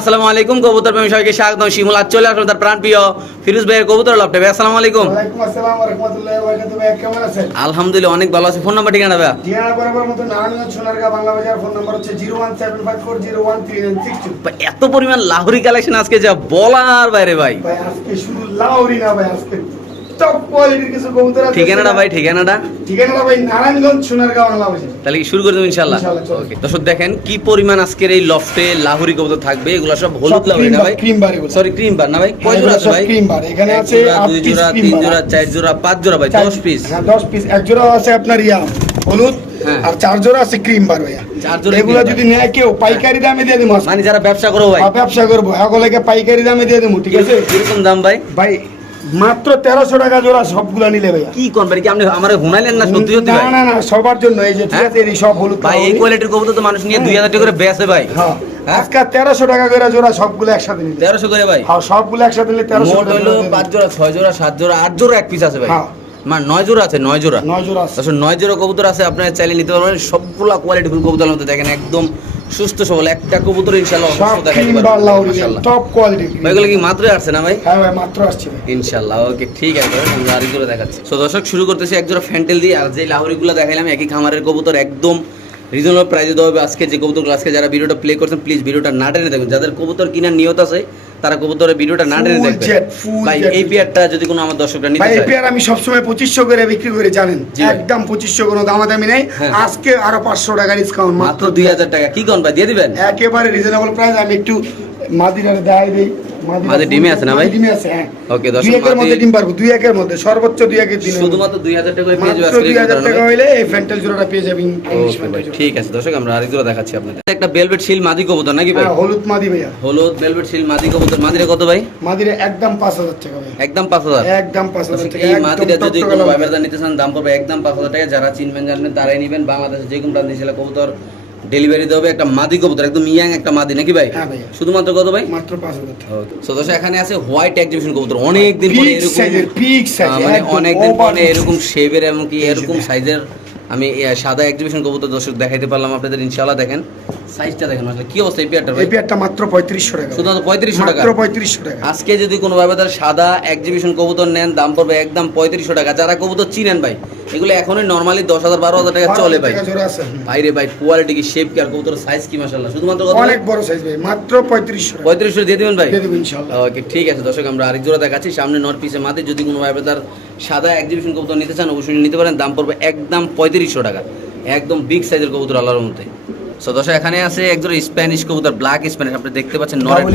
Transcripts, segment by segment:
আসসালামু আলাইকুম। কবুতর প্রেমী সবাইকে শিমুল আজ চলে আসলাম তার প্রাণ প্রিয় ফিরোজ ভাইয়ের কবুতর ভাই আসসালামু আলাইকুম। আলহামদুলিল্লাহ অনেক ভালো আছে। ফোন নাম্বার ঠিকানা বরাবর মতো নারায়ণগঞ্জ সোনারগাঁ বাংলা বাজার। ফোন নাম্বার হচ্ছে ভাই, এত পরিমাণ লাহোরি কালেকশন আজকে যা বলার বাইরে ভাই। ভাই আজকে শুধু লাউরি না ভাই আজকে টপ কোয়ালিটির কিছু কবুতর আছে ঠিকানাটা ভাই ঠিকানাটা? ঠিকানাটা ভাই নারায়ণগঞ্জ সোনারগাঁ বাংলা তাহলে শুরু করে দেবো ইনশাল্লাহ ইনশাল্লাহ, ওকে দর্শক দেখেন কি পরিমাণ আজকের এই লফটে লাহোরি কবুতর থাকবে? এগুলো সব হলুদ সব না ভাই? bar, cream sorry cream bar না ভাই? কয় হ্যাঁ, জোড়া আছে ভাই? cream bar। এখানে আছে দুই জোড়া তিন জোড়া চার জোড়া পাঁচ জোড়া ভাই পিস হ্যাঁ দশ পিস এক জোড়া আছে আপনার ইয়া হলুদ হ্যাঁ। আর চার জোড়া আছে ক্রিম বার ভাইয়া এগুলো যদি নেয় কেউ পাইকারি দামে দিয়ে দিব। মানে যারা ব্যবসা করো ভাই। ব্যবসা করব। এগুলোকে পাইকারি দামে দিয়ে দেবো ঠিক আছে? কীরকম দাম ভাই? ভাই মাত্র তেরোশো টাকা জোড়া সবগুলা নিলে ভাইয়া। কি ভাই কি আপনি আমার ঘুমাইলেন না সত্যি সত্যি না না সবার জন্য এই যে ঠিক হ্যাঁ? আছে এই সব হলুদ ভাই এই কোয়ালিটির কবুতর তো মানুষ নিয়ে হ্যাঁ। দুই হাজার টাকা করে বেচে ভাই। হ্যাঁ হ্যাঁ? আজকে তেরোশো টাকা করে জোড়া সবগুলো একসাথে নিলে। তেরোশো করে ভাই। হ্যাঁ সবগুলো একসাথে নিলে তেরোশো মোট হইল পাঁচ জোড়া ছয় জোড়া সাত জোড়া আট জোড়া এক পিস আছে ভাই। মানে নয় জোড়া আছে নয় জোড়া। নয় জোড়া আছে। নয় জোড়া কবুতর আছে আপনারা চাইলে নিতে পারবেন। সবগুলা কোয়ালিটি ফুল কবুতর মধ্যে দেখেন একদম সুস্থ সবল। একটা কবুতর সব। টপ কোয়ালিটি এগুলো কি মাত্রই আসছে না ভাই? হ্যাঁ ভাই মাত্র আসছে। ওকে ঠিক আছে আমরা আরেক জোড়া দেখাচ্ছি। তো দর্শক শুরু করতেছি এক জোড়া ফ্যান্টেল দিয়ে আর যে লাহোরিগুলো দেখাইলাম একই খামারের কবুতর একদম রিজনেবল প্রাইজে দেওয়া হবে। আজকে যে কবুতরগুলো আজকে যারা ভিডিওটা প্লে করছেন প্লিজ ভিডিওটা না টেনে দেখুন। যাদের কবুতর কিনার নিয়ত আছে তারা কবুতরের ভিডিওটা না টেনে full ভাই এই পেয়ারটা যদি কোনো আমার দর্শকরা নিতে ভাই এই চায়। পেয়ার আমি সবসময় পঁচিশশো করে বিক্রি করে জানেন? একদম পঁচিশশো কোনো দামাদামি নেই। নাই আজকে আরও পাঁচশো টাকা ডিসকাউন্ট মাত্র দুই হাজার টাকা। কি কোন ভাই দিয়ে দিবেন? একেবারে রিজনেবল প্রাইস আমি একটু মাদিরার দেখাই দিই। মাদি ডিমে আছে না ভাই? ডিমে আছে হ্যাঁ। দর্শক, দুই একের মধ্যে ডিম পারব দুই একের মধ্যে সর্বোচ্চ দুই একের দিন শুধুমাত্র দুই হাজার টাকা পেয়ে যাবে মাত্র আজকের দুই এই হাজার কবুতরটা টাকা হইলে এই ফ্যান্টেল জোড়াটা পেয়ে যাবেন ভাই। ঠিক আছে দর্শক আমরা আরেক জোড়া দেখাচ্ছি আপনাদের। একটা বেলভেট শিল মাদি কবুতর নাকি ভাই? হ্যাঁ, হলুদ মাদি ভাইয়া। হলুদ বেলভেট শিল মাদি কবুতর। মাদিরে কত ভাই? মাদিরে একদম পাঁচ হাজার টাকা ভাইয়া। একদম পাঁচ হাজার? একদম পাঁচ হাজার টাকা এই মাটিটা যদি কোনো। ব্যবসা নিতে চান দাম পড়বে একদম পাঁচ হাজার টাকা। যারা চিনবেন জানবেন তারাই নেবেন বাংলাদেশে যে কোনো প্রান্তে কবুতর ডেলিভারি দেবে একটা মাদি কবুতর একদম ইয়াং একটা মাদি নাকি ভাই? হ্যাঁ। শুধুমাত্র কত ভাই? মাত্র পাঁচ হাজার টাকা। সো এখানে আছে হোয়াইট এক্সিবিশন কবুতর। অনেক দিন পরে এরকম সাইজের পিক সাইজ মানে অনেক দিন পরে এরকম শেপের এমনকি এরকম সাইজের আমি সাদা এক্সিবিশন কবুতর দর্শক দেখাইতে পারলাম আপনাদের ইনশাআল্লাহ দেখেন। সাইজটা দেখেন আসলে কি অবস্থা এই পেয়ারটা এই পেয়ারটা মাত্র পঁয়ত্রিশশো টাকা। শুধু পঁয়ত্রিশশো টাকা? মাত্র পঁয়ত্রিশশো টাকা। আজকে যদি কোনো ভাবে তার সাদা এক্সিবিশন কবুতর নেন দাম পড়বে একদম পঁয়ত্রিশশো টাকা। যারা কবুতর চিনেন ভাই এগুলো এখনই নর্মালি দশ হাজার বারো হাজার টাকা চলে ভাই। ভাইরে ভাই কোয়ালিটি কি শেপ কি আর কবুতর সাইজ কি মাসাল্লাহ শুধুমাত্র কত অনেক বড় সাইজ ভাই মাত্র পঁয়ত্রিশশো টাকা। পঁয়ত্রিশশো দিয়ে দিবেন ভাই? দিয়ে দেবো ইনশাল্লাহ ওকে ঠিক আছে দর্শক আমরা আরেক জোড়া দেখাচ্ছি। সামনে নর পিসে মাতে যদি কোনো ভাবে তার সাদা একজিবিশন কবুতর নিতে চান অবশ্যই নিতে পারেন। দাম পড়বে একদম পঁয়ত্রিশশো টাকা। একদম বিগ সাইজের কবুতর আল্লাহর মধ্যে সো দর্শক এখানে আছে একজন স্প্যানিশ কবুতর ব্ল্যাক স্প্যানিশ আপনি দেখতে পাচ্ছেন নরের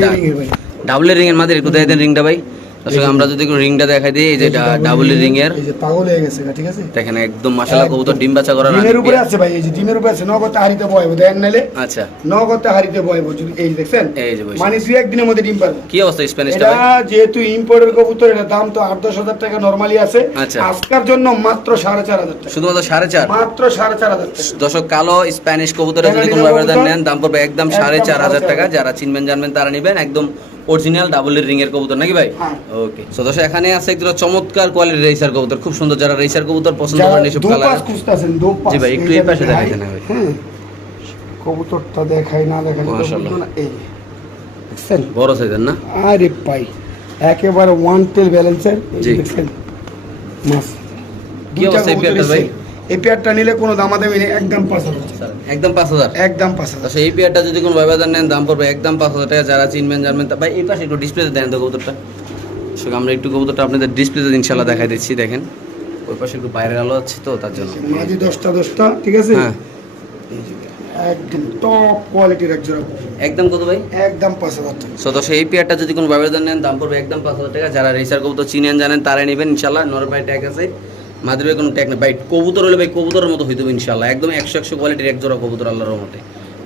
ডাবলের রিং এর মাঝে একটু দেয় দেন রিংটা ভাই। দর্শক আমরা যদি রিংটা দেখাই দিই এই যে ডাবল রিং এর এই যে পাগল হয়ে গেছে ঠিক আছে? দেখেন একদম মাশাআল্লাহ কবুতর ডিম বাচ্চা করার ডিমের আগে। উপরে আছে ভাই এই যে ডিমের উপরে আছে নগদে হারিতে বয়ব দেন নাইলে আচ্ছা। নগদে হারিতে বয়ব যদি এই দেখছেন এই যে। মানে দুই একদিনের মধ্যে ডিম পারবে। কি অবস্থা স্প্যানিশটা এটা যেহেতু ইম্পোর্টের কবুতর এটা দাম তো আট দশ হাজার টাকা নর্মালি আছে। আচ্ছা। আজকের জন্য মাত্র সাড়ে চার হাজার টাকা। শুধুমাত্র সাড়ে চার? মাত্র সাড়ে চার হাজার টাকা। দর্শক কালো স্প্যানিশ কবুতরের যদি কোনো ব্যবধান নেন দাম পড়বে একদম সাড়ে একদম চার হাজার সাড়ে চার টাকা। যারা চিনবেন জানবেন তারা নেবেন। একদম অরিজিনাল ডাবল রিং এর কবুতর নাকি ভাই? হ্যাঁ। ওকে সো দর্শক এখানে আছে একজন চমৎকার কোয়ালিটির রেসার কবুতর খুব সুন্দর। যারা রেসার কবুতর পছন্দ করেন এসব কালার জি ভাই, একটু এই পাশে দেখাই। দেখাইতে না ভাই। হ্যাঁ। কবুতরটা দেখাই না দেখাই। না, এই বড় সাইজের না? আরে ভাই একেবারে ওয়ান টেল ব্যালেন্সের জি। দেখছেন? মাস। কি অবস্থা এই পেয়ারটার ভাই? এই পেয়ারটা নিলে কোনো দামাদামি নেই একদম পাঁচ হাজার। একদম পাঁচ হাজার? একদম পাঁচ হাজার। আচ্ছা এই পেয়ারটা যদি কোনো ব্যবধান নেন দাম পড়বে একদম পাঁচ হাজার টাকা। যারা চিনবেন জানবেন তা ভাই এই পাশে একটু ডিসপ্লেতে দেন তো কবুতরটা। দর্শক আমরা একটু কবুতরটা আপনাদের ডিসপ্লেতে ইনশাল্লাহ দেখাই দিচ্ছি দেখেন। ওই পাশে একটু বাইরের আলো আছে তো তার জন্য। মাঝে দশটা দশটা ঠিক আছে? হ্যাঁ। একদম টপ কোয়ালিটির এক জোড়া একদম কত ভাই? একদম পাঁচ হাজার টাকা। সো দর্শক এই পেয়ারটা যদি কোনো ব্যবধান নেন দাম পড়বে একদম পাঁচ হাজার টাকা। যারা রেসার কবুতর চিনেন জানেন তারাই নেবেন ইনশাল্লাহ নর ভাই ট্যাগ আছে। মাদের ভাই কোনো ট্যাগ নেই। ভাই কবুতর হলে ভাই কবুতরের মতো হইতে ইনশাল্লাহ একদম একশো একশো কোয়ালিটির এক জোড়া কবুতর আল্লাহর মতে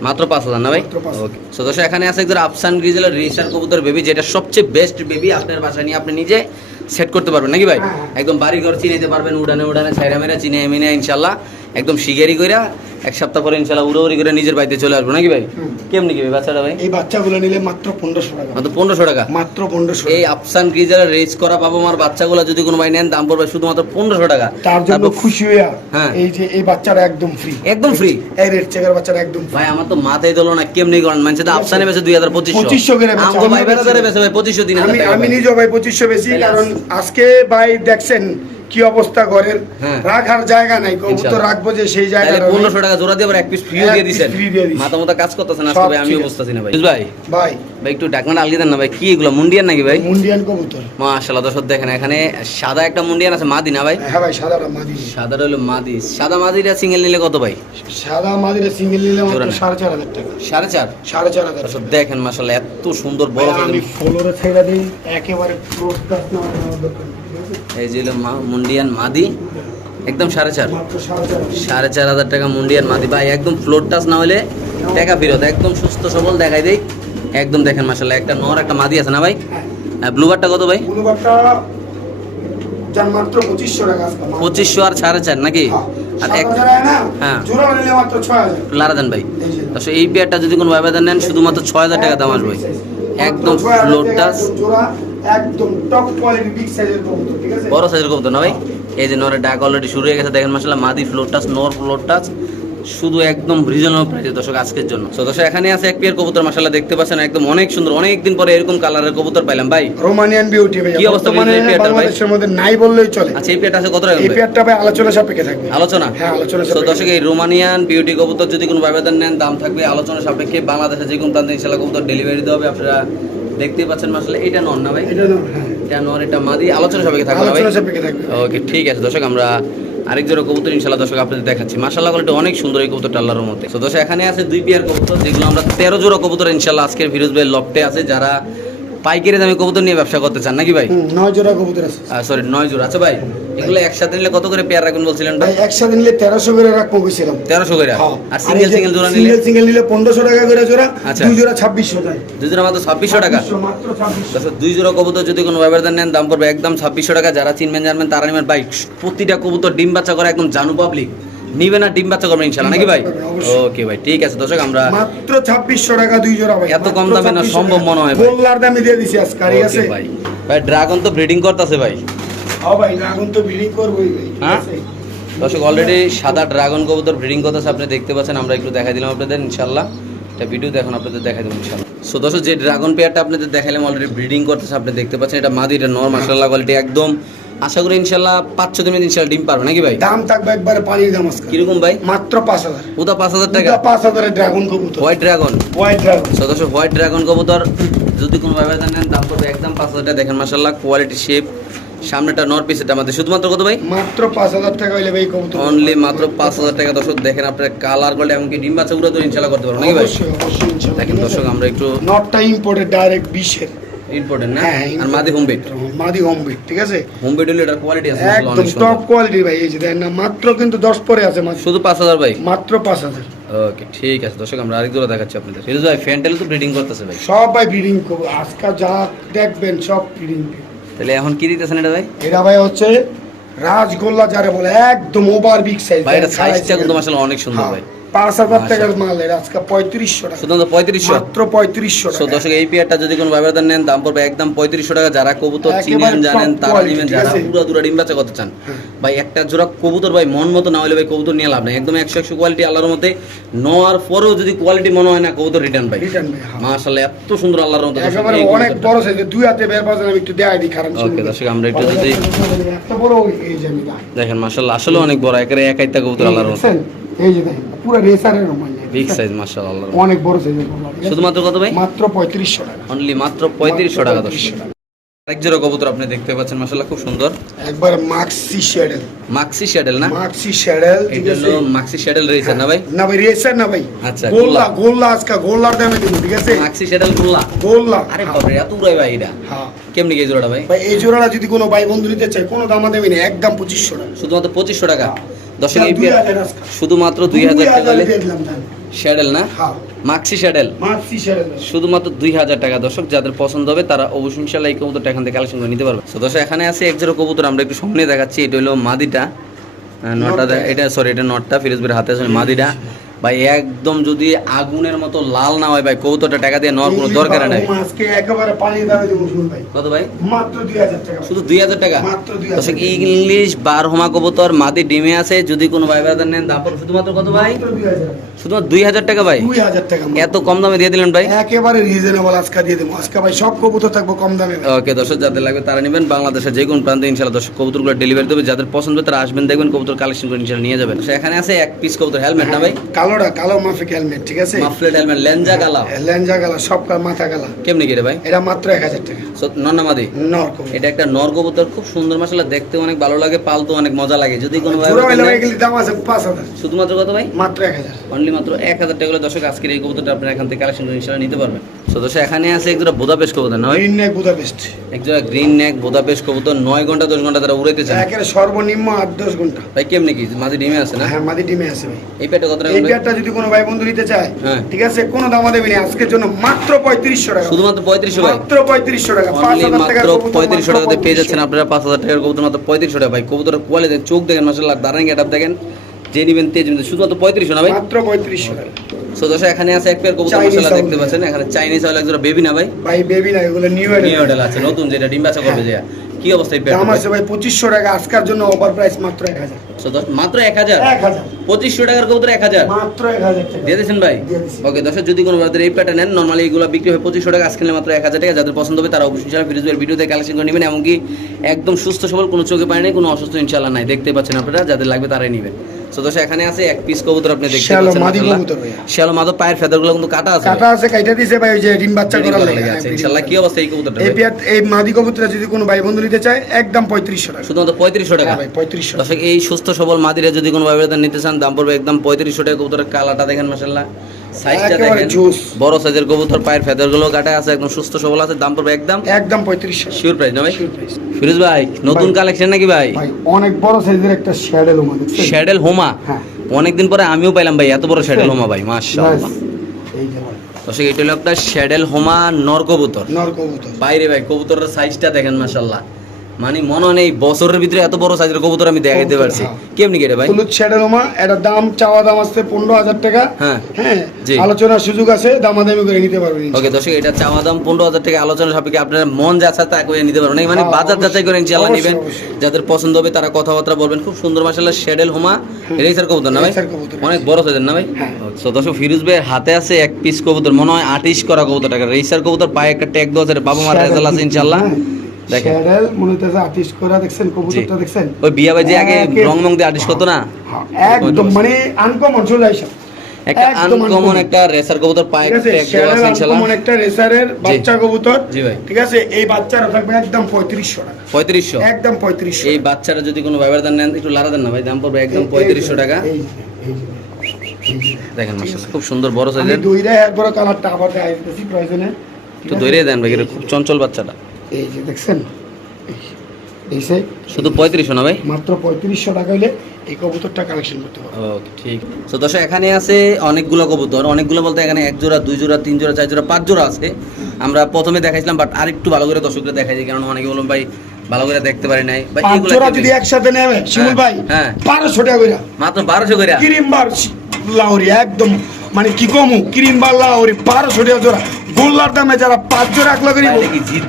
মাত্র পাঁচ হাজার না ভাই। ওকে সো দর্শক এখানে আছে একজন আফসান গ্রিজেলের রেজিস্টার কবুতর বেবি যেটা সবচেয়ে বেস্ট বেবি আপনার বাসায় নিয়ে আপনি নিজে সেট করতে পারবেন। নাকি ভাই? হ্যাঁ। একদম বাড়ি ঘর চিনে নিতে পারবেন উড়ানে উড়ানে ছাইরা মেরা চিনে মিনে ইনশাল্লাহ একদম শিগেরি কইরা এক সপ্তাহ পরে ইনশাল্লাহ উড়াউড়ি করে নিজের বাড়িতে চলে আসব। নাকি ভাই? কেমনি কি ভাই বাচ্চাটা ভাই? এই বাচ্চাগুলো নিলে মাত্র পনেরোশো টাকা। মাত্র পনেরোশো টাকা? মাত্র পনেরোশো এই আফসান গ্রিজার রেজ করা বাবা মার বাচ্চাগুলো যদি কোনো ভাই নেন দাম পড়বে শুধুমাত্র পনেরোশো টাকা। তার জন্য খুশি হইয়া হ্যাঁ। এই যে এই বাচ্চাটা একদম ফ্রি একদম ফ্রি এই রেড চেকার বাচ্চাটা একদম ভাই আমার তো মাথায় দিল না কেমনি করেন মানুষ তো আফসানে বেছে দুই হাজার পঁচিশশো। 2500 করে ভাই আমরা বেড়াদারে বেছে ভাই পঁচিশশো হাজার আমি আমি। নিজেও ভাই পঁচিশশো বেশি কারণ আজকে ভাই দেখছেন কি অবস্থা ঘরের। হ্যাঁ। রাখার জায়গা নাই কবুতর রাখব যে সেই জায়গাটা পনেরোশো টাকা জোড়া দিয়ে আবার এক পিস ফ্রিও দিয়ে দিছেন। মাথা মতো কাজ করতেছেন আজকে ভাই আমিও বুঝতেছি না ভাই। ভাই। ভাই। ভাই একটু ডাকনাটা আলগি দেন না ভাই। কি এগুলো মুন্ডিয়ান নাকি ভাই? মুন্ডিয়ান কবুতর। মাশাআল্লাহ দর্শক দেখেন এখানে সাদা একটা মুন্ডিয়ান আছে মাদি না ভাই? হ্যাঁ ভাই সাদাটা মাদি সাদা হলো মাদি। সাদা মাদিটা সিঙ্গেল নিলে কত ভাই? সাদা মাদিরা সিঙ্গেল নিলে মাত্র জোড়া না। সাড়ে চার হাজার টাকা। সাড়ে চার? সাড়ে চার হাজার দর্শক দেখেন মাশাআল্লাহ এত সুন্দর বড় আমি ফলোরে ছেড়ে দিই একেবারে প্রস্তাব আছে? এই যে মুন্ডিয়ান মাদি। একদম সাড়ে চার। সাড়ে চার হাজার। টাকা মুন্ডিয়ান মাদি। ভাই একদম ফ্লোর টাচ না হলে টাকা ফেরত। একদম সুস্থ সবল দেখাই দেই। একদম দেখেন মাশাআল্লাহ একটা নর একটা মাদি আছে না ভাই? হ্যাঁ। ব্লুবারটা কত ভাই? পঁচিশশো আর সাড়ে চার নাকি? হ্যাঁ। আর এক? হ্যাঁ। লারা দেন ভাই। এই পেয়ারটা যদি কোনো নেন শুধুমাত্র ছয় হাজার টাকা দাম আসবে একদম ফ্লোর টাচ একদম একদম টপ কোয়ালিটি বিগ সাইজের কবুতর ঠিক আছে? বড় সাইজের কবুতর না ভাই? এই যে নরের ডাক অলরেডি শুরু হয়ে গেছে দেখেন মাসাল্লাহ মাদি ফ্লোর টাচ নর ফ্লোর টাচ শুধু একদম রিজনেবল প্রাইসে দর্শক আজকের জন্য। তো দর্শক এখানে আছে এক পেয়ার কবুতর মাসাল্লাহ দেখতে পাচ্ছেন একদম অনেক সুন্দর অনেক দিন পরে এরকম কালারের কবুতর পাইলাম। ভাই রোমানিয়ান বিউটি ভাই কি অবস্থা ভাই? বাংলাদেশের মধ্যে নাই বললেই চলে। আচ্ছা এই পেয়ারটা আছে কত টাকা এই পেয়ারটা ভাই আলোচনা সাপেক্ষে থাকবে। আলোচনা? হ্যাঁ আলোচনা তো দর্শক এই রোমানিয়ান বিউটি কবুতর যদি কোনো ব্যবধান নেন দাম থাকবে আলোচনা সাপেক্ষে বাংলাদেশে যে কোনো প্রান্তে ইনশাল্লাহ কবুতর ডেলিভারি দেওয়া হবে। আপনারা দেখতেই পাচ্ছেন মাসাল্লাহ এটা নন না ভাই? এটা না হ্যাঁ। এটা নন এটা মাদি আলোচনা সাপেক্ষে থাকবে ভাই? আলোচনা সাপেক্ষে থাকবে। ওকে ঠিক আছে দর্শক আমরা আরেকজন জোড়া কবুতর ইনশাল্লাহ দর্শক আপনাদের দেখাচ্ছি। মাসাল্লাহ কোয়ালিটি অনেক সুন্দর এই কবুতরটা আল্লাহর মধ্যে তো দর্শক এখানে আছে দুই পেয়ার কবুতর যেগুলো আমরা তেরো জোড়া কবুতর ইনশাল্লাহ আজকের ফিরোজ ভাই লফটে আছে। যারা পাইকারি দামে কবুতর নিয়ে ব্যবসা করতে চান নাকি ভাই? নয় জোড়া কবুতর আছে। সরি নয় জোড়া। আচ্ছা ভাই এগুলো একসাথে নিলে কত করে পেয়ার রাখবেন বলছিলেন ভাই? একসাথে নিলে তেরোশো করে রাখব বলছিলাম। তেরোশো করে? হ্যাঁ। আর সিঙ্গেল সিঙ্গেল জোড়া নিলে? সিঙ্গেল সিঙ্গেল নিলে পনেরোশো টাকা করে জোড়া আচ্ছা। দুই জোড়া ছাব্বিশশো টাকা। দুই জোড়া মাত্র ছাব্বিশশো টাকা? ছাব্বিশশো দুই জোড়া কবুতর যদি কোনো ব্যবধান নেন দাম পড়বে একদম ছাব্বিশশো টাকা। যারা চিনবেন জানবেন তারা নেবেন। ভাই প্রতিটা কবুতর ডিম বাচ্চা করে একদম জানু পাবলিক নিবে না ডিম বাচ্চা করবেন ইনশাল্লাহ নাকি ভাই। ওকে ভাই ঠিক আছে দর্শক আমরা মাত্র ছাব্বিশশো টাকা দুই জোড়া ভাই। এত কম দামে না সম্ভব মনে হয়। গোল্লার দামে দিয়ে দিছি আজকে আছে? ভাই। ভাই ড্রাগন তো ব্রিডিং করতেছে ভাই। হ্যাঁ ভাই এখন তো বিলিং করবোই ভাই হ্যাঁ? দর্শক অলরেডি সাদা ড্রাগন কবুতর ব্রিডিং করতেছে আপনি দেখতে পাচ্ছেন আমরা একটু দেখাই দিলাম আপনাদের ইনশাল্লাহ। এটা ভিডিও দেখুন আপনাদের দেখাই দেবো ইনশাল্লাহ। সো দর্শক যে ড্রাগন পেয়ারটা আপনাদের দেখালাম অলরেডি ব্রিডিং করতেছে আপনি দেখতে পাচ্ছেন এটা মাদি এটা নর মাসাল্লাহ কোয়ালিটি একদম আশা করি ইনশাল্লাহ পাঁচ ছ দিনের ইনশাল্লাহ ডিম পারবে নাকি ভাই? দাম থাকবে একবারে পানির দাম আজকে। কীরকম ভাই? মাত্র পাঁচ হাজার। ওটা পাঁচ হাজার টাকা? পাঁচ হাজারের ড্রাগন কবুতর। হোয়াইট ড্রাগন হোয়াইট ড্রাগন সদস্য হোয়াইট ড্রাগন কবুতর যদি কোনো ব্যবধান নেন দাম পড়বে একদম পাঁচ হাজার টাকা। দেখেন মাসাল্লাহ কোয়ালিটি শেপ সামনেটা নর পিস এটা আমাদের শুধুমাত্র কত ভাই? মাত্র পাঁচ হাজার টাকা হইলে ভাই কবুতর। অনলি মাত্র পাঁচ হাজার টাকা। দর্শক দেখেন আপনার কালার করলে এমনকি ডিম বাচ্চা গুলো তো ইনশাল্লাহ করতে পারব নাকি ভাই? দেখেন দর্শক আমরা একটু নটটা ইম্পোর্টেড ডাইরেক্ট বিশের ইম্পর্টেন্ট না? হ্যাঁ, আর মাদি হোম বেড মাদি হোম বিট ঠিক আছে? হোম বেড হলে এটার কোয়ালিটি আছে একদম টপ কোয়ালিটি ভাই এই যে দেখেন না মাত্র কিন্তু দশ পরে আছে মাত্র শুধু ভাই? মাত্র পাঁচ হাজার। ওকে ঠিক আছে দর্শক আমরা আরেক জোড়া দেখাচ্ছি আপনাদের। ফিরোজ ভাই ফ্যান্টেল তো ব্রিডিং করতেছে ভাই। সব ভাই ব্রিডিং করব আজকাল যা দেখবেন সব ব্রিডিং তাহলে এখন কি দিতেছেন এটা ভাই? এটা ভাই হচ্ছে রাজগোল্লা যারে বলে একদম ওভার বিগ সাইজ ভাই এটা সাইজটা কিন্তু মাশাআল্লাহ অনেক সুন্দর ভাই। পাঁচ হাজার টাকার মাল এটা আজকে পঁয়ত্রিশশো টাকা। শুধু পঁয়ত্রিশশো? মাত্র পঁয়ত্রিশশো টাকা। দর্শক এই পেয়ারটা যদি কোনো ব্যবধান নেন দাম পড়বে একদম পঁয়ত্রিশশো টাকা। যারা কবুতর চিনেন জানেন তারা নেবেন। যারা পুরো দুরা ডিম বাচ্চা করতে চান হ্যাঁ। ভাই একটা জোড়া কবুতর ভাই মন মতো না হলে ভাই কবুতর নিয়ে লাভ নেই। একদম একশো একশো কোয়ালিটি আল্লাহর মধ্যে নেওয়ার পরেও যদি কোয়ালিটি মনে হয় না কবুতর রিটার্ন ভাই। হ্যাঁ। মাশাআল্লাহ এত সুন্দর আল্লাহর মধ্যে একেবারে অনেক বড় সাইজ দুই হাতে বের পাচ্ছেন আমি একটু দেখাই দিই খারাপ ওকে দর্শক আমরা একটু যদি এত বড় এই যে দেখেন মাশাআল্লাহ আসলে অনেক বড় একেবারে একাইতা কবুতর আল্লাহর দেখছেন? এই যে দেখেন। পুরো রেসারের রকম বিগ সাইজ মাশাআল্লাহ। অনেক বড় সাইজের কবুতর, শুধুমাত্র কত ভাই? মাত্র পঁয়ত্রিশশো টাকা। অনলি মাত্র পঁয়ত্রিশশো টাকা দর্শক। 3500 জোড়া কবুতর আপনি দেখতে পাচ্ছেন মাশাআল্লাহ খুব সুন্দর। একবার মাক্সি শ্যাডেল মাক্সি শ্যাডেল না? মাক্সি শ্যাডেল এটা হলো মাক্সি শ্যাডেল রয়েছে না ভাই? না ভাই রেসার না ভাই। আচ্ছা, গোল্লা গোল্লা। আজকে গোল্লার দামে দিব ঠিক আছে? মাক্সি শ্যাডেল গুল্লা। গোল্লা। আরে বাপরে এত উড়াই ভাই এটা। হ্যাঁ। কেমনি কি জোড়াটা ভাই? ভাই এই জোড়াটা যদি কোনো ভাই বন্ধু নিতে চায় কোনো দামা দেবে না একদম পঁচিশশো টাকা। শুধুমাত্র পঁচিশশো টাকা। দর্শক এই পেয়ার শুধুমাত্র দুই হাজার টাকা। শ্যাডেল না? হ্যাঁ। মাক্সি শ্যাডেল। শুধুমাত্র দুই হাজার টাকা দর্শক যাদের পছন্দ হবে তারা অবশ্যই ইনশাল্লাহ এই কবুতরটা এখান থেকে কালেকশন করে নিতে পারবে। তো দর্শক এখানে আছে এক জোড়া কবুতর আমরা একটু সামনে দেখাচ্ছি এটা হলো মাদিটা। নটটা এটা সরি এটা নটটা ফিরোজ হাতে আছে মাদিটা। ভাই একদম যদি আগুনের মতো লাল না হয় ভাই কৌতোটা টাকা দিয়ে নেওয়ার কোনো দরকার নাই। আজকে একেবারে পানির দামে দেবো ভাই। কত ভাই? মাত্র দুই হাজার টাকা। শুধু দুই হাজার টাকা? মাত্র 2000 দর্শক ইংলিশ বার হোমা কবুতর মাদি ডিমে আছে যদি কোনো ভাই ব্রাদার নেন দাম শুধুমাত্র কত ভাই? মাত্র দুই হাজার টাকা। ভাই? দুই হাজার টাকা এত কম দামে দিয়ে দিলেন ভাই? একেবারে রিজনেবল আজকে দিয়ে দেবো। আজকে ভাই সব কবুতর থাকব কম দামে ওকে দর্শক যাদের লাগবে তারা নেবেন। বাংলাদেশের যে কোনো প্রান্তে ইনশাল্লাহ দর্শক কবুতরগুলো ডেলিভারি দেবে। যাদের পছন্দ হবে তারা আসবেন দেখবেন কবুতর কালেকশন করে ইনশাল্লাহ নিয়ে যাবেন। সেখানে আছে এক পিস কবুতর হেলমেট না ভাই? কালোটা কালো মাফিক হেলমেট ঠিক আছে? মাফলেট হেলমেট লেঞ্জা কালা লেঞ্জা গালা সব মাথা গালা। কেমনি কি রে ভাই? এটা মাত্র এক হাজার টাকা। নন্না মাদি এটা একটা নরকবুতর খুব সুন্দর মাসাল্লাহ দেখতে অনেক ভালো লাগে পালতে অনেক মজা লাগে। যদি কোনো ভাই দাম আছে পাঁচ হাজার। শুধুমাত্র কত ভাই? মাত্র এক হাজার। অনলি মাত্র এক হাজার টাকা দর্শক আজকের এই কবুতরটা আপনারা এখান থেকে কালেকশন করে ইনশাল্লাহ নিতে পারবেন। তো দর্শক এখানে আছে এক জোড়া বোদাপেশ কবুতর না ভাই গ্রিন নেক বুদাপেস্ট এক জোড়া গ্রিন নেক বোদাপেশ কবুতর নয় ঘণ্টা দশ ঘণ্টা তারা উড়াইতে চান একেবারে সর্বনিম্ন আট দশ ঘণ্টা। ভাই কেমনি কি? মাঝে ডিমে আছে না? হ্যাঁ মাদি ডিমে আছে ভাই। এই পেটে কত টাকা সেটটা যদি কোনো ভাই বন্ধু নিতে চায় হ্যাঁ। ঠিক আছে কোনো দামা দেবে না। আজকের জন্য মাত্র পঁয়ত্রিশশো টাকা। শুধুমাত্র পঁয়ত্রিশশো মাত্র পঁয়ত্রিশশো টাকা। পাঁচ হাজার টাকা পঁয়ত্রিশশো টাকাতে পেয়ে যাচ্ছেন আপনারা পাঁচ হাজার টাকার কবুতর মাত্র পঁয়ত্রিশশো টাকা ভাই। কবুতরের কোয়ালিটি চোখ দেখেন মাসাল্লাহ দাঁড়ান গেট দেখেন। যে নেবেন তেজ নেবেন। শুধুমাত্র পঁয়ত্রিশশো না ভাই? মাত্র পঁয়ত্রিশশো টাকা। সো দশা এখানে আছে এক পেয়ার কবুতর মশলা দেখতে পাচ্ছেন। এখানে চাইনিজ হল একজোড়া বেবি না ভাই? ভাই বেবি না এগুলো নিউ অর্ডার নিউ মডেল আছে নতুন যেটা ডিম বাচ্চা করবে যে। হ্যাঁ। কি অবস্থা এই পেয়ার দাম আছে ভাই 2500 টাকা। আজকের জন্য ওভার প্রাইস মাত্র 1000 মাত্র এক হাজার? পঁচিশশো টাকার কবুতর এক হাজার? দিয়ে দিয়েছেন ভাই? ওকে যদি কোনো এই নর্মালি বিক্রি হয় পঁচিশশো টাকা আজকে মাত্র এক হাজার টাকা। যাদের পছন্দ হবে তারা অবশ্যই ভিডিওতে কালেকশন করে নেবেন এমনকি একদম সুস্থ সবল কোনো চোখে পায়নি কোনো অসুস্থ ইনশাল্লাহ নাই। দেখতে পাচ্ছেন আপনারা যাদের লাগবে তারাই নেবেন। এখানে আছে এক পিস কবুতর আপনি দেখতে পাচ্ছেন মাধব পায়ের কিন্তু কাটা আছে। কাটা আছে কাটা ভাই যে বাচ্চা কি অবস্থা এই এই মাদি কবুতরটা যদি কোনো ভাই বন্ধু নিতে চায় একদম 3500 টাকা। শুধুমাত্র 3500 টাকা? হ্যাঁ এই সুস্থ সবল মাদিরা যদি কোনো ভাবে নিতে চান দাম পড়বে একদম পঁয়ত্রিশশো টাকা কবুতরের কালাটা দেখেন মাসাল্লাহ সাইজটা দেখেন বড় সাইজের কবুতর পায়ের ফেদারগুলো কাটা আছে একদম সুস্থ সবল আছে দাম পড়বে একদম একদম পঁয়ত্রিশশো। শিওর প্রাইস না ভাই? ফিরোজ ভাই নতুন কালেকশন নাকি ভাই? অনেক বড় সাইজের একটা শ্যাডেল দেখছেন? শ্যাডেল হোমা। অনেকদিন পরে আমিও পাইলাম ভাই এত বড় শ্যাডেল হোমা ভাই মাশাআল্লাহ। দর্শক এটা হলো একটা শ্যাডেল হোমা নর কবুতর। নর কবুতর। বাইরে ভাই কবুতরের সাইজটা দেখেন মাশাআল্লাহ। মানে মনে হয় বছরের ভিতরে এত বড় সাইজের কবুতর আমি দেখাইতে পারছি। হ্যাঁ। কেমনি কেটে ভাই? হলুদ শ্যাডেল ওমা এটার দাম চাওয়া দাম আসছে পনেরো হাজার টাকা। হ্যাঁ। হ্যাঁ। আলোচনার সুযোগ আছে দামাদামি করে নিতে পারবেন ওকে দর্শক এটা চাওয়া দাম পনেরো হাজার টাকা আলোচনা সাপেক্ষে আপনার মন যাচ্ছে তা করে নিতে পারবেন। মানে হ্যাঁ, বাজার যাচাই করে ইনশাআল্লাহ অবশ্যই, নেবেন। যাদের পছন্দ হবে তারা কথাবার্তা বলবেন। খুব সুন্দর মাসাল্লাহ শেডেল হোমা। রেসার কবুতর না ভাই? অনেক বড় সাইজের না ভাই? হ্যাঁ। তো দর্শক ফিরোজ ভাইয়ের হাতে আছে এক পিস কবুতর মনে হয় আটিশ করা কবুতর। টাকা রেসার কবুতর পায়ে একটা ট্যাগ দেওয়া আছে বাবা মার রেজাল্ট আছে ইনশাআল্লাহ দেখেন শ্যাডেল মনে হইতেছে আর্টিস্ট করা দেখছেন কবুতরটা দেখছেন? ওই বিয়া ভাই যে আগে রং মং দিয়ে আটিশ করতো না? হ্যাঁ, একদম মানে আনকমন চলে আসে। একটা আনকমন একটা রেসার কবুতর পায়ে ঠিক আছে ট্যাগ দেওয়া শ্যাডেল আছে ইনশাআল্লাহ আনকমন একটা রেসারের বাচ্চা কবুতর। ঠিক আছে এই বাচ্চারা থাকবে একদম পঁয়ত্রিশশো টাকা। পঁয়ত্রিশশো? একদম পঁয়ত্রিশশো। এই বাচ্চারা যদি কোনো ভাইবার দান নেন একটু লাড়া দেন না ভাই দাম পড়বে একদম পঁয়ত্রিশশো টাকা। দেখেন খুব সুন্দর বড় সাইজের এরপরে কালারটা আবার প্রয়োজনে। একটু ধরে দেন ভাই খুব চঞ্চল বাচ্চাটা। এই যে দেখছেন এই শুধু পঁয়ত্রিশশো না ভাই? মাত্র পঁয়ত্রিশশো টাকা হইলে এই কবুতরটা কালেকশন করতে পারব ওকে ঠিক। তো দর্শক এখানে আছে অনেকগুলো কবুতর। অনেকগুলো বলতে এখানে এক জোড়া দুই জোড়া তিন জোড়া চার জোড়া পাঁচ জোড়া আছে। আমরা প্রথমে দেখাইছিলাম বাট আরেকটু ভালো করে দর্শকরা দেখাই দিই কারণ অনেকে বললাম ভাই ভালো করে দেখতে পারি নাই। ভাই এগুলা যদি একসাথে নেবে শিমুল ভাই হ্যাঁ। বারোশো টাকা করে মাত্র বারোশো করে ক্রিমবার লাউরি একদম মানে কি কমু? ক্রিমবার লাউরি বারোশো টাকা জোড়া। গোল্লার দামে যারা পাঁচ জোড়া এক লগে নিব।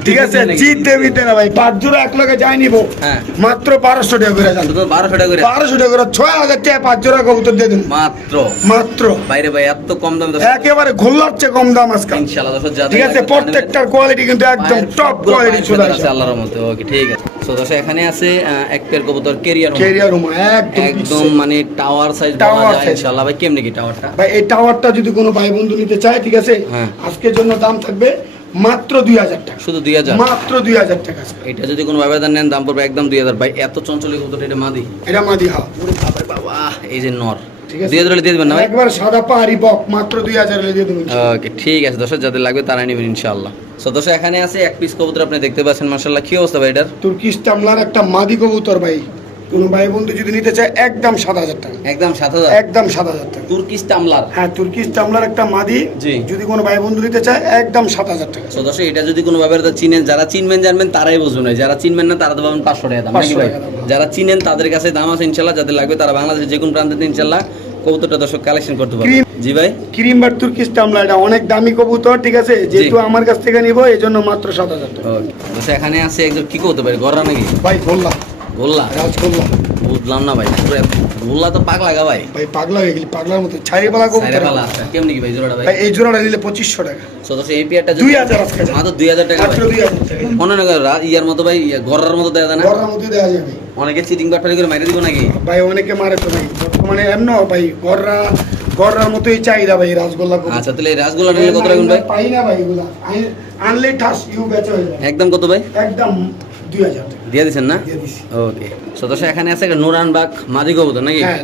ঠিক আছে? জিততে না ভাই পাঁচ জোড়া এক লগে যাই নিব। হ্যাঁ। মাত্র বারোশো টাকা করে বারোশো টাকা করে। বারোশো টাকা করে ছয় হাজার টাকা পাঁচ জোড়া কবুতর দিয়ে দিন। মাত্র। মাত্র। বাইরে ভাই এত কম দাম একেবারে গোল্লার চেয়ে কম দাম আজকাল। ইনশাআল্লাহ ঠিক আছে? প্রত্যেকটার কোয়ালিটি কিন্তু একদম টপ কোয়ালিটি পায়ের চলে আসে। আল্লাহর মতো ওকে ঠিক আছে। দর্শক এখানে আছে এক পেয়ার কবুতর কেরিয়ার কেরিয়ার রুম একদম মানে টাওয়ার সাইজ size। ইনশাআল্লাহ। ভাই কেমনে কি টাওয়ারটা ভাই এই টাওয়ারটা যদি কোনো ভাই বন্ধু নিতে চায় ঠিক আছে হ্যাঁ। আজকের জন্য দাম থাকবে মাত্র দুই হাজার টাকা। শুধু দুই হাজার? মাত্র দুই হাজার টাকা এটা যদি কোনো ব্যবধান নেন দাম পড়বে একদম দুই হাজার। ভাই এত চঞ্চলে কবুতর এটা মাদি? এটা মাদি হাও ওরে বাবা এই যে নর। ঠিক আছে। দুই হাজার দিয়ে দেবেন না একবার সাদা পাহাড়ি বক মাত্র দুই হাজার দিয়ে দেবেন ওকে ঠিক আছে দর্শক যাদের লাগবে তারা নেবেন ইনশাআল্লাহ। সো দর্শক এখানে আছে এক পিস কবুতর আপনি দেখতে পাচ্ছেন মাশাআল্লাহ। কি অবস্থা ভাই এটার? তুর্কিশ চামলার একটা মাদি কবুতর ভাই। কোনো ভাই বন্ধু যদি নিতে চায় একদম সাত হাজার টাকা। একদম সাত হাজার? একদম সাত হাজার টাকা। Turkish tumbler? হ্যাঁ তুর্কিশ চামলার একটা মাদি। জি। যদি কোনো ভাই বন্ধু নিতে চায় একদম সাত হাজার টাকা। তো দর্শক এটা যদি কোনো ভাবে চিনেন যারা চিনবেন জানবেন তারাই বুঝবেন যারা চিনবেন না তারা তো পাবেন পাঁচশো টাকা দাম নাকি ভাই? টাকা যারা চিনেন তাদের কাছে দাম আছে ইনশাল্লাহ যাদের লাগবে তারা বাংলাদেশের যে কোনো প্রান্তে ইনশাল্লাহ কবুতরটা দর্শক কালেকশন করতে পারবে। জি ভাই। ক্রিম বার তুর্কিশ এটা অনেক দামি কবুতর ঠিক আছে? যেহেতু আমার কাছ থেকে নিবো এই জন্য মাত্র সাত হাজার টাকা। ওকে। এখানে আছে একজন কি করতে পারে গররা নাকি? ভাই গোল্লা। গোল্লা? রাজগোল্লা বুঝলাম না ভাই গোল্লা তো পাক লাগা ভাই। ভাই পাগলা হয়ে গেলি পাগলার মতো। ছাড়ি পালা কবুতর আচ্ছা কেমনি কি ভাই জোড়াটা ভাই? এই জোড়াটা নিলে পঁচিশশো টাকা। সো এই পেয়ারটা দুই হাজার মাত্র দুই হাজার টাকা মনে না ইয়ার মতো ভাই গররার মতো দেয় না? গড়ার মধ্যে দেওয়া যাবে। অনেকে চিটিং বাটপারি করে মাইরে দিব নাকি? ভাই অনেকে মারে তো ভাই। বর্তমানে এমন ভাই গড়রা মতোই চাহিদা ভাই কবুতর। আচ্ছা তাহলে এই রাসগোল্লা নিলে কত রাখবেন ভাই? পাই না ভাই এগুলা। আনলে ঠাস ইউ বেচা হয়ে যাবে। একদম কত ভাই? একদম দুই হাজার দিয়ে দিচ্ছেন না? ওকে। সদস্য এখানে আছে একটা নুরান বাগ মাদি কবুতর নাকি? হ্যাঁ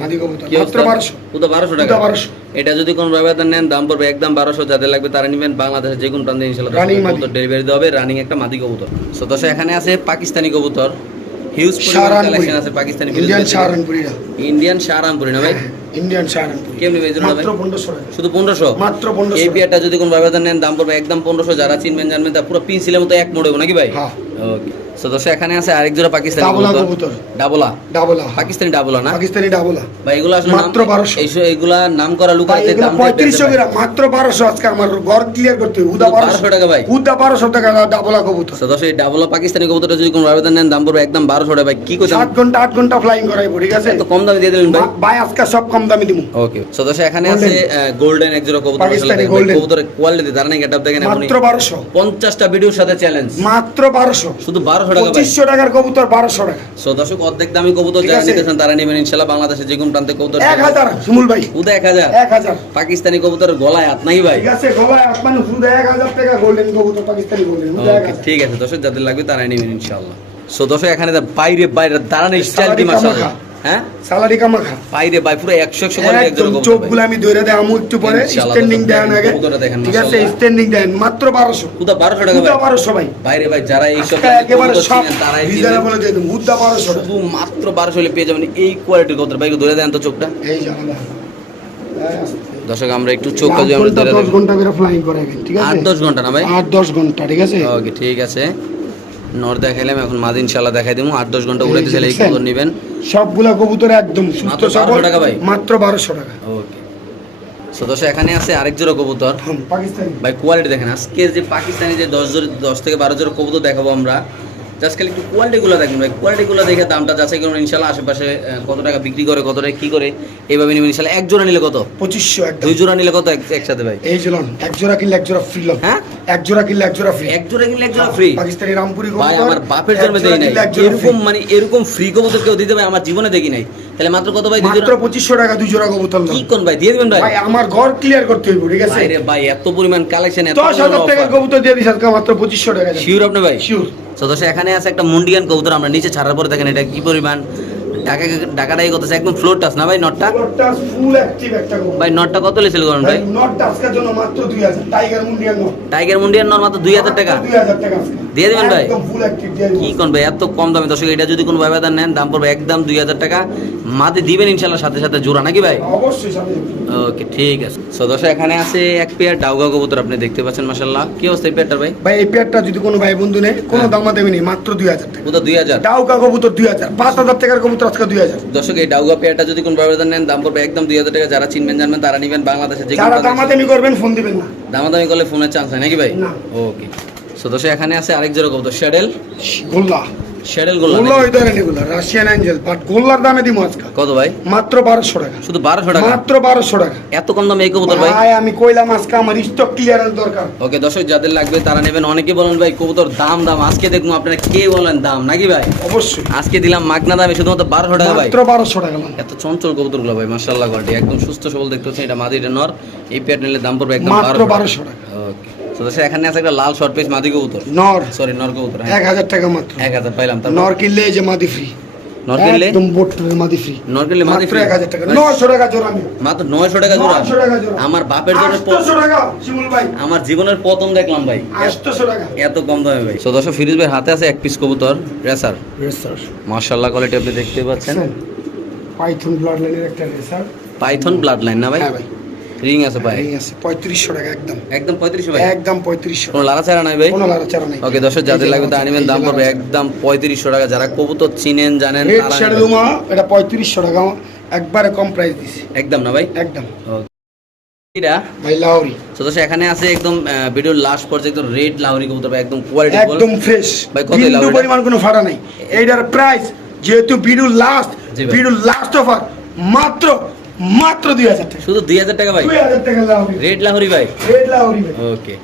মাদি কবুতর। মাত্র বারোশো। পুরো বারোশো টাকা। 1200 এটা যদি কোনো ব্যবহার নেন দাম পড়বে একদম বারোশো। যাদের লাগবে তারা নেবেন বাংলাদেশের যে কোনো প্রান্তে ইনশাল্লাহ কবুতর ডেলিভারি দেওয়া হবে। রানিং একটা মাদি কবুতর। সদস্য এখানে আছে পাকিস্তানি কবুতর। হিউজ। কালেকশন আছে পাকিস্তানি ইন্ডিয়ান শাহরানপুরিরা ইন্ডিয়ান শাহরামপুরি না। ভাই? ইন্ডিয়ান কেমনি মাত্র টাকা। শুধু মাত্র এই যদি কোন ব্যবধান নেন দাম পড়বে একদম পনেরোশো। যারা চিনবেন জানবেন তা পুরো পিনসিলের মতো এক মোড়ে নাকি ভাই? হ্যাঁ। ওকে সদস্য এখানে আছে আরেক জোড়া পাকিস্তানি ডাবলা কবুতর। ডাবলা? ডাবলা পাকিস্তানি ডাবলা না? পাকিস্তানি ডাবলা। ভাই এগুলো আসলে মাত্র 1200 এইসব এগুলা নাম করা লুকাতে দাম পঁয়ত্রিশশো গ্রাম মাত্র বারোশো আজকে আমার ঘর ক্লিয়ার করতে হবে। উদা 1200 টাকা ভাই। উদা বারোশো টাকা ডাবলা কবুতর। সদস্য এই ডাবলা পাকিস্তানি কবুতরটা যদি কোনো ব্যবধান নেন দাম পড়বে একদম বারোশো টাকা ভাই। কি করছেন সাত ঘণ্টা আট ঘণ্টা ফ্লাইং করাইবো ঠিক আছে? এত কম দামে দিয়ে দিলেন ভাই। ভাই আজকে সব কম দামে দিব ওকে সদস্য এখানে আছে গোল্ডেন এক জোড়া কবুতর পাকিস্তানি golden। কবুতরের কোয়ালিটি দাঁড়ান গেটআপ দেখেন আপনি মাত্র বারোশো। পঞ্চাশটা ভিডিওর সাথে চ্যালেঞ্জ মাত্র বারোশো। শুধু বারোশো টাকা পঁচিশশো টাকার কবুতর বারোশো টাকা। সো দর্শক অর্ধেক দামি কবুতর যারা নিতেছেন তারা নেবেন ইনশাল্লাহ বাংলাদেশে যে কোন প্রান্তে কবুতর এক হাজার সুমুল ভাই। এক হাজার। এক হাজার। পাকিস্তানি কবুতরের গলায় হাত নাই ভাই। ঠিক আছে গলায় আসমানে শুধু এক হাজার টাকা গোল্ডেন কবুতর পাকিস্তানি গোল্ডেন ঠিক আছে দর্শক যাদের লাগবে তারাই নেবেন ইনশাল্লাহ। সো দর্শক এখানে বাইরে বাইরে দাঁড়ানো স্টাইল কি কামাখা। হ্যাঁ? সালারি কামাখা বাইরে বাই পুরো একশো একশো করে একদম চোখগুলো আমি ধরে দেয় আমু একটু পরে স্ট্যান্ডিং দেন আগে। ঠিক আছে স্ট্যান্ডিং দেন মাত্র বারোশো। উদা বারোশো টাকা বারোশো ভাই। বাইরে ভাই যারা এইসব আজকে একেবারে সব দিয়ে দেবো উদ্দা বারোশো শুধু মাত্র বারোশো হলে পেয়ে যাবেন এই কোয়ালিটির কবুতর। ভাই ধরে দেন তো চোখটা। এই আমাদের দর্শক আমরা একটু চোখটা যদি আমরা ঘণ্টা ধরে করে ফ্লাইং করাবেন ঠিক আট আছে দশ ঘণ্টা না ভাই? আট দশ ঘণ্টা ঠিক আছে? ওকে ঠিক আছে। নর দেখাইলাম এখন ইনশাল্লাহ দেখাই দিব আট দশ ঘণ্টা এই উড়াইতে চাইলে এই দেখছেন? কবুতর নেবেন। সবগুলা কবুতর একদম সুস্থ মাত্র 1200 সবল টাকা ভাই? মাত্র বারোশো টাকা। ওকে। এখানে আছে আরেক জোড়া কবুতর। পাকিস্তানি। ভাই কোয়ালিটি দেখেন আজকে যে পাকিস্তানি যে দশ জোর দশ থেকে বারো জোড়া কবুতর দেখাবো আমরা জাস্ট খালি একটু কোয়ালিটিগুলো দেখেন ভাই। কোয়ালিটিগুলো দেখে দামটা যাচাই করুন ইনশাল্লাহ আশেপাশে কত টাকা বিক্রি করে কত টাকা কি করে এইভাবে নেবেন ইনশাল্লাহ এক জোড়া নিলে কত? পঁচিশশো দুই জোড়া নিলে কত একসাথে ভাই? এই লন এক জোড়া কিনলে এক জোড়া ফ্রি হ্যাঁ? এক জোড়া কিনলে এক জোড়া ফ্রি এক জোড়া কিনলে এক জোড়া ফ্রি পাকিস্তানি রামপুরি ভাই আমার বাপের জন্মে দেই নাই কিনলে এক জোড়া এরকম মানে এরকম ফ্রি কবুতর কেউ দিতে ভাই আমার জীবনে দেখি নাই। তাহলে মাত্র কত ভাই মাত্র টাকা দুই জোড়া কবুতর কি কোন ভাই দিয়ে দিবেন ভাই? ভাই আমার ঘর ক্লিয়ার করতে হইব ঠিক আছে? ভাই ভাই এত পরিমাণ কালেকশন এত কবুতর দিয়ে আজকে মাত্র টাকা। শিওর আপনি ভাই? শিওর এখানে আছে একটা মুন্ডিয়ান কবুতর আমরা নিচে ছাড়ার পরে দেখেন এটা কি পরিমাণ। টাকা টাকাটাই কত একদম ফ্লোর টাচ না ভাই নটটা ফুল অ্যাক্টিভ একটা ভাই নটটা কত লেছিল করেন ভাই? নটটা আজকের জন্য মাত্র দুই হাজার। Tiger Mundian not tiger Mundian নর মাত্র দুই হাজার টাকা? দুই হাজার টাকা দিয়ে দিবেন ভাই? একদম ফুল অ্যাক্টিভ দিয়ে কি কোন ভাই এত কম দামে? দর্শক এটা যদি কোনো ব্যবধান নেন দাম পড়বে একদম দুই হাজার টাকা। মাতে দিবেন ইনশাল্লাহ সাথে সাথে জোড়া নাকি ভাই? অবশ্যই সাথে ওকে ঠিক আছে। সদস্য এখানে আছে এক পেয়ার ডাউগা কবুতর আপনি দেখতে পাচ্ছেন মাসাল্লাহ কি অবস্থা এই পেয়ারটার ভাই? ভাই এই পেয়ারটা যদি কোনো ভাই বন্ধু নেই কোনো হ্যাঁ। দামা দেবে নেই মাত্র দুই হাজার টাকা। কবুতর দুই হাজার। ডাউকা কবুতর দুই হাজার পাঁচ হাজার টাকার কবুতর আজকে দুই হাজার। দর্শক এই ডাউগা পেয়ারটা যদি কোনো ব্যবধান নেন দাম পড়বে একদম দুই হাজার টাকা। যারা চিনবেন জানবেন তারা নিবেন বাংলাদেশে যে যারা দামাদামি করবেন ফোন দিবেন না। দামাদামি করলে ফোনের চান্স হয় নাকি ভাই? ওকে সো দর্শক এখানে আছে আরেক জোড়া কবুতর শ্যাডেল গোল্লা। শ্যাডেল গোল্লা গোল্লা ওই ধরেন এগুলো রাশিয়ান অ্যাঞ্জেল বাট গোল্লার দামে দিব আজকে। কত ভাই? মাত্র বারোশো টাকা। শুধু বারোশো টাকা? মাত্র বারোশো টাকা। এত কম দামে এই কবুতর ভাই? ভাই আমি কইলাম আজকে আমার স্টক ক্লিয়ারেন্স দরকার। ওকে দর্শক যাদের লাগবে তারা নেবেন। অনেকে বলেন ভাই কবুতর দাম দাম। আজকে দেখুন আপনারা কে বলেন দাম নাকি ভাই? অবশ্যই। আজকে দিলাম মাগনা দামে শুধুমাত্র বারোশো টাকা ভাই। মাত্র বারোশো টাকা এত চঞ্চল ভাই কোয়ালিটি একদম সুস্থ সবল দেখতে হচ্ছে এটা মাদি নর। এই পেয়ার নিলে দাম পড়বে একদম বারোশো টাকা। এখানে আছে একটা লাল শর্ট পিস মাদি কবুতর। নর। সরি নর কবুতর হ্যাঁ। এক হাজার টাকা মাত্র। এক হাজার পাইলাম নর কিনলে যে মাদি ফ্রি নরকেলে একদম বোটের মাদি ফ্রি নরকেলে মাদি মাত্র free? এক হাজার টাকা। মানে নশো টাকা জোড়া আমি মাত্র নয়শো টাকা জোড়া? 900 টাকা জোড়া। আমার বাপের জন্য প- টাকা শিমুল ভাই। আমার জীবনের প্রথম দেখলাম ভাই। টাকা। এত কম দামে ভাই। তো দর্শক ফিরোজ ভাই হাতে আছে এক পিস কবুতর রেসার রেসার মার্শাল্লাহ কোয়ালিটি আপনি দেখতে পাচ্ছেন। পাইথন ব্লাড লাইনের একটা রেসার পাইথন ব্লাড লাইন না ভাই? হ্যাঁ ভাই। রিং আছে ভাই। রিং আছে পঁয়ত্রিশশো টাকা একদম। একদম পঁয়ত্রিশশো ভাই? একদম পঁয়ত্রিশশো। কোনো লাড়াচাড়া নাই ভাই? কোনো লাড়াচাড়া নেই। ওকে দর্শক যাদের লাগবে তা আনিবেন দাম পড়বে একদম পঁয়ত্রিশশো টাকা। যারা কবুতর চিনেন জানেন রেড এটা পঁয়ত্রিশশো টাকা একবারে কম প্রাইস দিছি। একদম না ভাই? একদম। এটা? ভাই লাহোরি তো দর্শক এখানে আছে একদম ভিডিওর লাস্ট একদম রেড লাউরি কবুতর ভাই একদম কোয়ালিটি একদম ফ্রেশ ভাই, কত এই পরিমাণ কোনো ফাটা নাই। এইটার প্রাইস যেহেতু লাস্ট লাস্ট অফার মাত্র মাত্র দুই হাজার টাকা। শুধু দুই হাজার টাকা ভাই? দুই হাজার টাকা লাহরি। রেড লাহরি ভাই? রেড লাহরি ভাই। ওকে